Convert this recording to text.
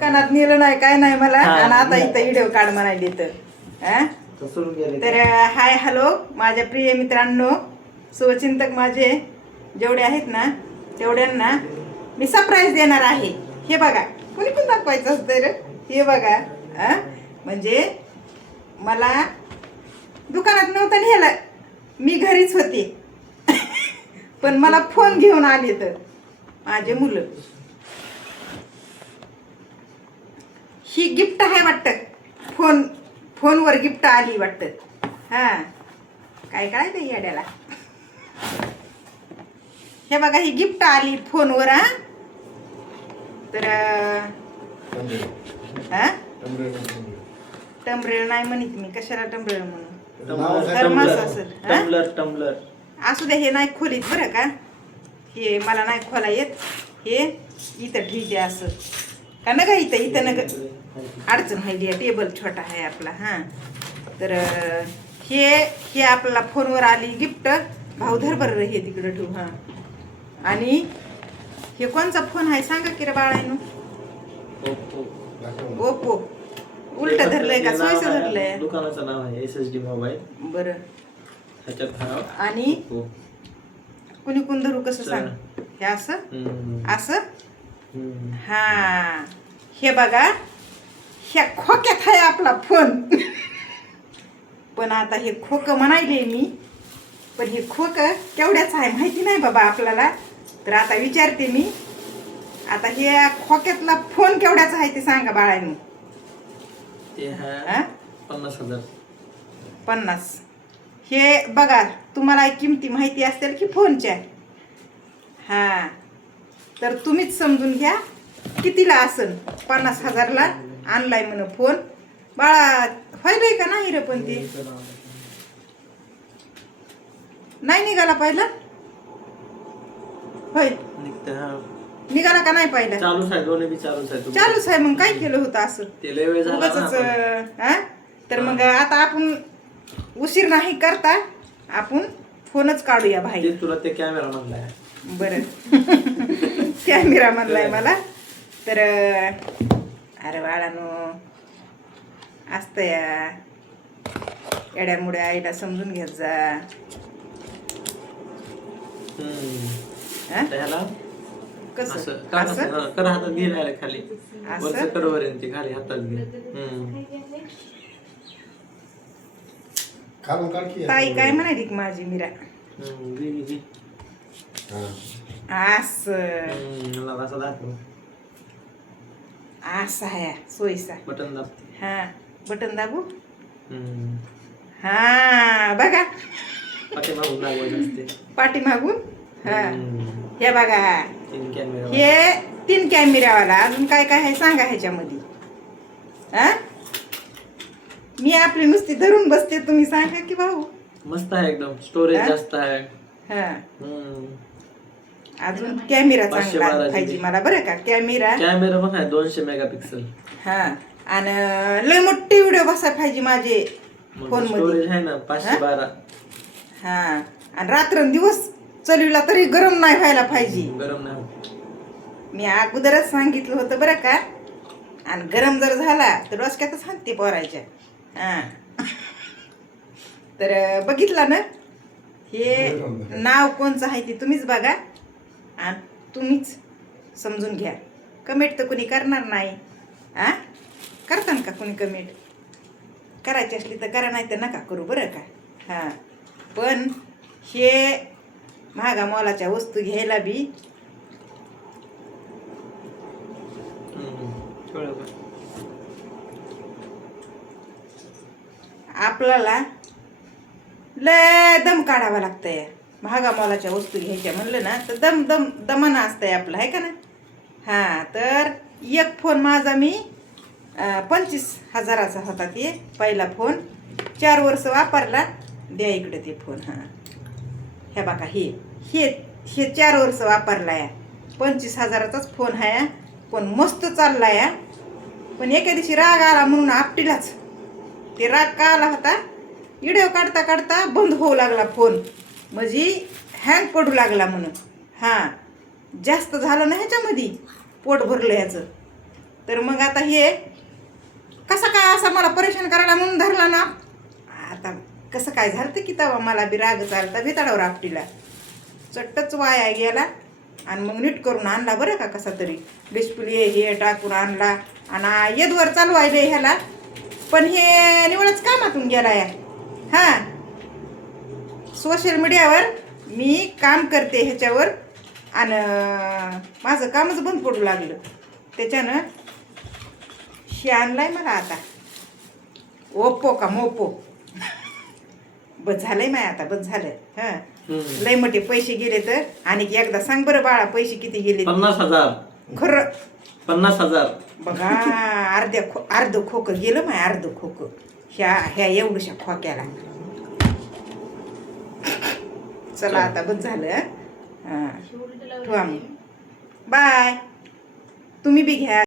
कानात नेलं नाही काय नाही मला आणि आता इथं व्हिडिओ काढ म्हणायला येतं. तर हाय हॅलो माझ्या प्रिय मित्रांनो, शुभचिंतक माझे जेवढे आहेत ना तेवढ्यांना मी सरप्राईज देणार आहे. हे बघा, कुणी पण दाखवायचं असतं रे. हे बघा, म्हणजे मला दुकानात नव्हतं नेलं, मी घरीच होते पण मला फोन घेऊन आले तर माझे मुलं. ही गिफ्ट आहे वाटतं, फोनवर गिफ्ट आली वाटतं. काय कळायचं याड्याला. हे बघा, ही गिफ्ट आली फोनवर. तर टमरेल नाही म्हणत मी, कशाला टमरेल म्हणून, थर्मास असेल. टम्बलर असू द्या, हे नाही खोलीत बरं का, हे मला नाही खोला येत. हे इथं ठीक आहे असं का नका, इथं नका अडचण व्हायली. टेबल छोटा आहे आपला. तर हे आपल्याला फोनवर आली गिफ्ट. भाऊ धर बरं हे तिकडं ठेवू. आणि हे कोणचा फोन आहे सांगा की रे बाळायनो. ओप्पो. उलट धरलंय का सोयीचं धरलंय? दुकानाचं नाव आहे SSD मोबाईल. बरं. आणि कुणी कोण धरू कसं सांग. हे असं हे बघा, ह्या खोक्यात आहे आपला फोन. पण आता हे खोकं म्हणायले मी, पण हे खोकं केवढ्याच आहे माहिती नाही बाबा आपल्याला. तर आता विचारते मी, आता हे खोक्यातला फोन केवढ्याचा आहे ते सांगा बाळांनी. ते 50,000. 50. हे बघा, तुम्हाला किमती माहिती असतील की फोनच्या. तर तुम्हीच समजून घ्या कितीला असेल. 50,000ला आणलाय म्हण फोन. बाळा व्हायलाय का नाही रे? पण ते नाही निघाला पहिला. होय, निघाला का नाही पहिला? चालूच आहे, दोन्ही बी चालूच आहे. चालूच आहे. मग काय केलं होतं असं? ते लय वेळ झाला. तर मग आता आपण उशीर नाही करता, आपण फोनच काढूया भाई. तुला ते कॅमेरा म्हणलाय. बरं कॅमेरा म्हणलाय मला. तर अरे बाळानो, असतं या एड्यामुळे आईला समजून घेत जा. कसं कर हातात घे खाली, वरचं कडवर येते खाली हातात घे. ताई काय म्हणाली की माझी मीरा असं आहे सोयीचा. बटन दाब. बटन दाबू. बघा पाठीमागून. हे बघा, हे 3 कॅमेरावाला. अजून काय काय आहे सांगा ह्याच्यामध्ये. मी आपली नुसती धरून बसते, तुम्ही सांगा की भाऊ. मस्त आहे एकदम, स्टोरेज जास्त आहे. अजून कॅमेरा चांगला पाहिजे मला बरं का. कॅमेरा पण आहे 200 मेगापिक्सल. आणि लय मोठी व्हिडिओ बसाय पाहिजे माझे फोन मध्ये. आहे ना 512. आणि रात्रंदिवस चलविला तरी गरम नाही व्हायला पाहिजे. गरम नाही. मी अगोदरच सांगितलं होतं बरं का. आणि गरम जर झाला तर डोसक्यातच हाणते पोरायच्या. तर बघितलं ना, हे नाव कोणचं आहे ते तुम्हीच बघा आणि तुम्हीच समजून घ्या. कमेंट तर कुणी करणार नाही. करता का कुणी कमेंट? करायची असली तर करा, नाही तर नका करू बरं का. पण हे महागा मोलाच्या वस्तू घ्यायला बी आपल्याला लय दम काढावा लागतंय. महागा मोलाच्या वस्तू घ्यायच्या म्हणलं ना तर दमानं असतंय आपलं, आहे का ना. तर एक फोन माझा मी 25,000चा होता. ते पहिला फोन 4 वर्ष वापरला. द्या इकडे ते फोन. हे बघा, हे 4 वर्ष वापरलाय. 25,000चाच फोन आहे, पण मस्त चाललाय. पण एके दिवशी राग आला म्हणून आपटीलाच. ते राग का आला होता, व्हिडिओ काढता काढता बंद होऊ लागला फोन, म्हणजे हँग पडू लागला म्हणून. जास्त झालं ना ह्याच्यामध्ये, पोट भरलं ह्याचं. तर मग आता हे कसा काय असा मला परेशान करायला म्हणून धरला ना. आता कसं काय झालं की तेव्हा मला बी राग चालता भिताडावर आपटीला चट्टच वाया गेला. आणि मग नीट करून आणला बरं का कसा तरी डिस्प्ले हे टाकून आणला. आणि येदवर चालवायले ह्याला पण हे निवडच कामातून गेला या. हां सोशल मीडियावर मी काम करते ह्याच्यावर आणि माझं कामच बंद पडू लागलं. त्याच्यानं हे आणलाय मला आता ओप्पो का मोपो. बस झालंय माय आता बस झालंय. हां लय मोठे पैसे गेले तर आणि एकदा सांग बरं बाळा पैसे किती गेले. 50,000. खरं 50,000. बघा अर्ध खोकं गेलं माय अर्ध खोकं ह्या एवढ्याशा खोक्याला. चला आता बस झालं. हां ठेवा मग बाय. तुम्ही बी घ्या.